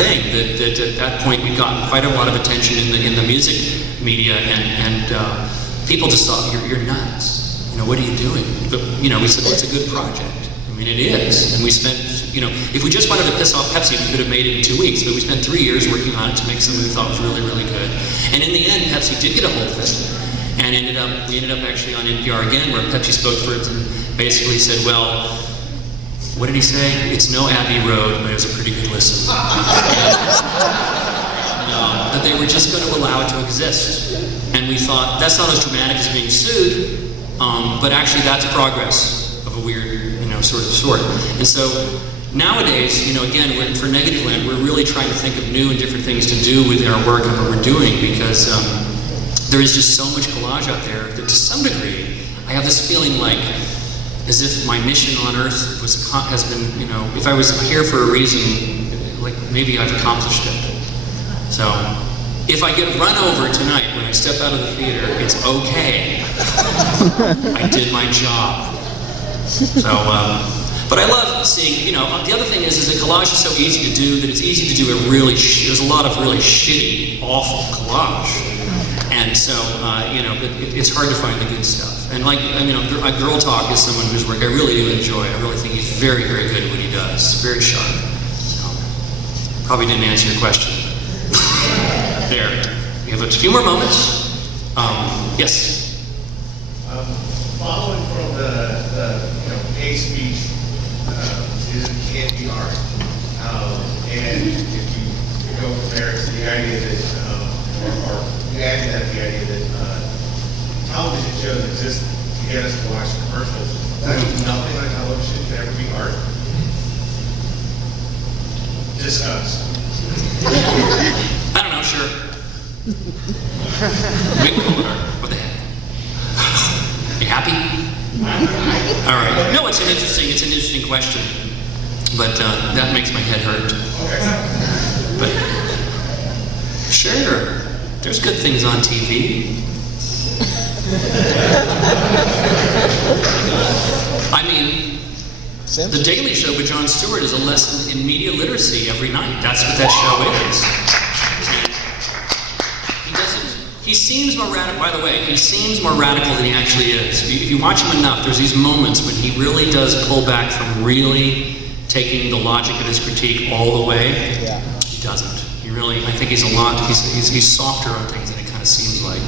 thing, that at that point we got quite a lot of attention in the music media, and people just thought, you're nuts. You know, what are you doing? But, you know, we said, well, it's a good project. I mean, it is. And we spent, you know, if we just wanted to piss off Pepsi, we could have made it in 2 weeks, but we spent 3 years working on it to make something we thought was really, really good. And in the end, Pepsi did get a hold of it. And we ended up actually on NPR again, where Pepsi spokesperson basically said, well, what did he say? It's no Abbey Road, but it was a pretty good listen. That they were just going to allow it to exist. And we thought, that's not as dramatic as being sued, but actually that's progress of a weird, you know, sort. And so nowadays, you know, again, for Negativland, we're really trying to think of new and different things to do with our work and what we're doing, because there is just so much collage out there that to some degree, I have this feeling like as if my mission on Earth has been, you know, if I was here for a reason, like maybe I've accomplished it. So, if I get run over tonight when I step out of the theater, it's okay. I did my job. So, but I love seeing, you know, the other thing is that collage is so easy to do that it's easy to do there's a lot of really shitty, awful collage. And so, you know, but it's hard to find the good stuff. And like, you know, Girl Talk is someone whose work I really do enjoy. I really think he's very, very good at what he does. Very sharp. So, probably didn't answer your question. There. We have a few more moments. Yes? Following from the you know, hate speech can't be art. And if you go from there to the idea that, or you add to that the idea that television shows exist to get us to watch commercials, that's nothing on television can ever be art. Discuss. I don't know, sure. What the heck? You happy? All right. No, it's an interesting question, but that makes my head hurt. But sure, there's good things on TV. I mean, The Daily Show with Jon Stewart is a lesson in media literacy every night. That's what that show is. He seems more radical, by the way, he seems more radical than he actually is. If you watch him enough, there's these moments when he really does pull back from really taking the logic of his critique all the way. Yeah. He doesn't. He really, I think he's softer on things than it kind of seems like.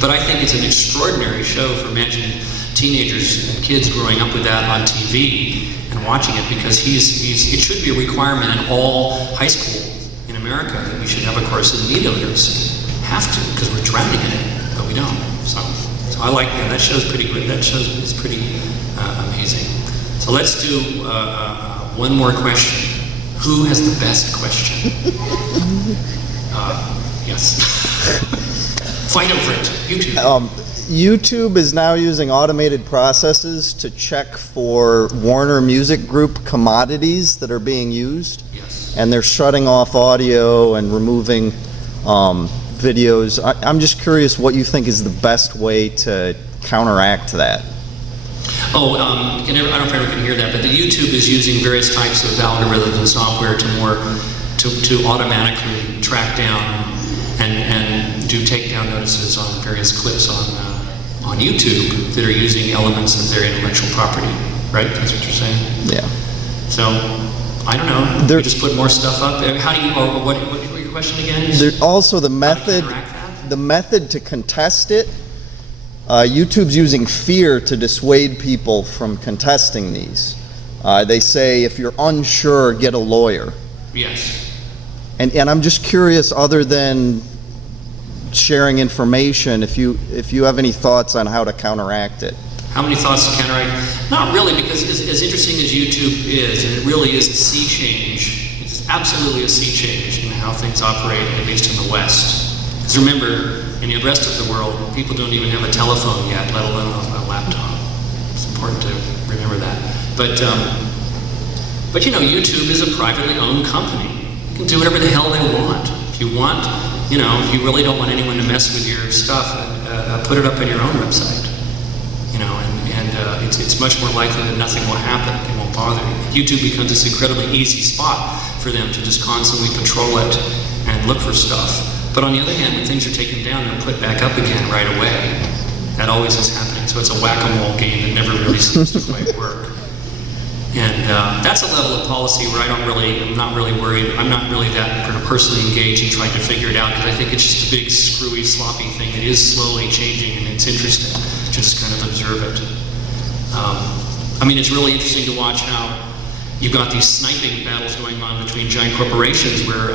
But I think it's an extraordinary show for imagining teenagers and kids growing up with that on TV and watching it, because it should be a requirement in all high school in America that we should have a course in media literacy. Have to, because we're drowning in it, but we don't. So I like that. That show's pretty good. That show is pretty amazing. So let's do one more question. Who has the best question? Yes. Fight over it. YouTube. YouTube is now using automated processes to check for Warner Music Group commodities that are being used. Yes. And they're shutting off audio and removing videos. I'm just curious what you think is the best way to counteract that. Oh, I don't know if everyone can hear that, but the YouTube is using various types of algorithms and software to automatically track down and do takedown notices on various clips on YouTube that are using elements of their intellectual property. Right? That's what you're saying? Yeah. So I don't know. You just put more stuff up. How do you? Or what your question again? There's also the method. The method to contest it. YouTube's using fear to dissuade people from contesting these. They say if you're unsure, get a lawyer. Yes. And I'm just curious, other than sharing information, if you have any thoughts on how to counteract it. How many thoughts to counteract? Not really, because as interesting as YouTube is, and it really is a sea change, it's absolutely a sea change in how things operate, at least in the West. Because remember, in the rest of the world, people don't even have a telephone yet, let alone a laptop. It's important to remember that. But you know, YouTube is a privately owned company. You can do whatever the hell they want. If you want, you know, if you really don't want anyone to mess with your stuff, put it up on your own website. You know, and it's much more likely that nothing will happen. It won't bother you. YouTube becomes this incredibly easy spot for them to just constantly patrol it and look for stuff. But on the other hand, when things are taken down, they're put back up again right away. That always is happening. So it's a whack-a-mole game that never really seems to quite work. And that's a level of policy where I'm not really worried. I'm not really that personally engaged in trying to figure it out, because I think it's just a big, screwy, sloppy thing. It is slowly changing, and it's interesting to just kind of observe it. I mean, it's really interesting to watch how you've got these sniping battles going on between giant corporations where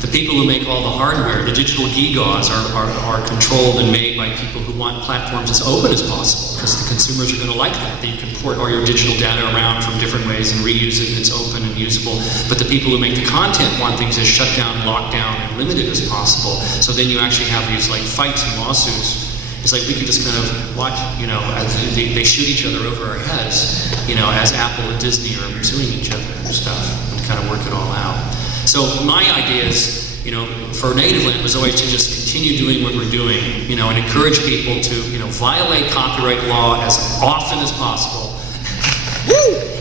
the people who make all the hardware, the digital gigaws, are controlled and made by people who want platforms as open as possible, because the consumers are going to like that you can port all your digital data around from different ways and reuse it, and it's open and usable. But the people who make the content want things as shut down, locked down, and limited as possible. So then you actually have these like fights and lawsuits. It's like we can just kind of watch, you know, as they shoot each other over our heads, you know, as Apple and Disney are suing each other and stuff, and kind of work it all out. So my idea is, you know, for Negativland was always to just continue doing what we're doing, you know, and encourage people to, you know, violate copyright law as often as possible.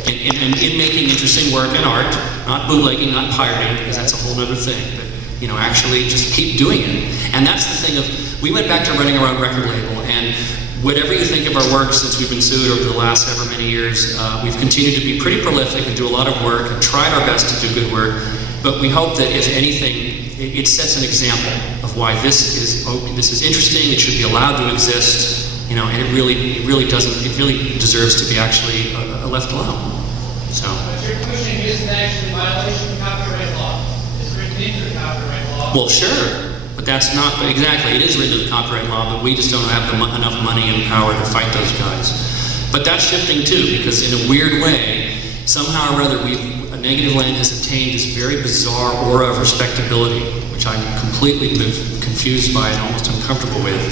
in making interesting work and art, not bootlegging, not pirating, because that's a whole other thing, but, you know, actually just keep doing it. And that's the thing of, we went back to running our own record label, and whatever you think of our work since we've been sued over the last ever many years, we've continued to be pretty prolific and do a lot of work and tried our best to do good work, but we hope that if anything, it sets an example of why this is interesting, it should be allowed to exist, you know, and it really deserves to be actually left alone. So. But your pushing isn't actually a violation of copyright law. It's written into the copyright law. Well, sure, but that's not exactly. It is written into the copyright law, but we just don't have enough money and power to fight those guys. But that's shifting too, because in a weird way, somehow or other, Negativland has attained this very bizarre aura of respectability, which I'm completely confused by and almost uncomfortable with.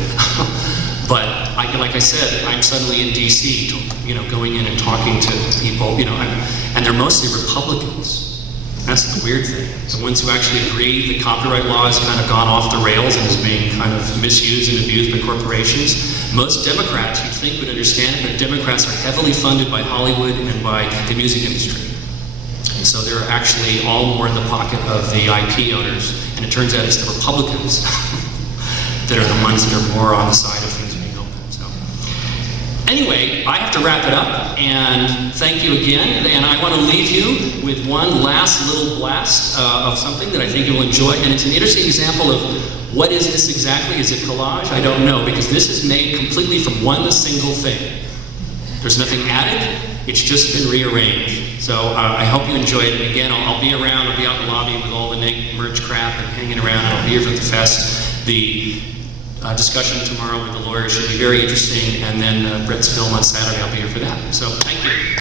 But like I said, I'm suddenly in D.C., you know, going in and talking to people, you know, and they're mostly Republicans. That's the weird thing. The ones who actually agree the copyright law has kind of gone off the rails and is being kind of misused and abused by corporations. Most Democrats, you'd think, would understand it, but Democrats are heavily funded by Hollywood and by the music industry. And so they're actually all more in the pocket of the IP owners. And it turns out it's the Republicans that are the ones that are more on the side of things being open. So anyway, I have to wrap it up, and thank you again. And I want to leave you with one last little blast of something that I think you'll enjoy. And it's an interesting example of what is this exactly? Is it collage? I don't know, because this is made completely from one single thing. There's nothing added. It's just been rearranged. So I hope you enjoy it. And again, I'll be around. I'll be out in the lobby with all the merch crap and hanging around. I'll be here for the fest. The discussion tomorrow with the lawyers should be very interesting. And then Brett's film on Saturday, I'll be here for that. So thank you.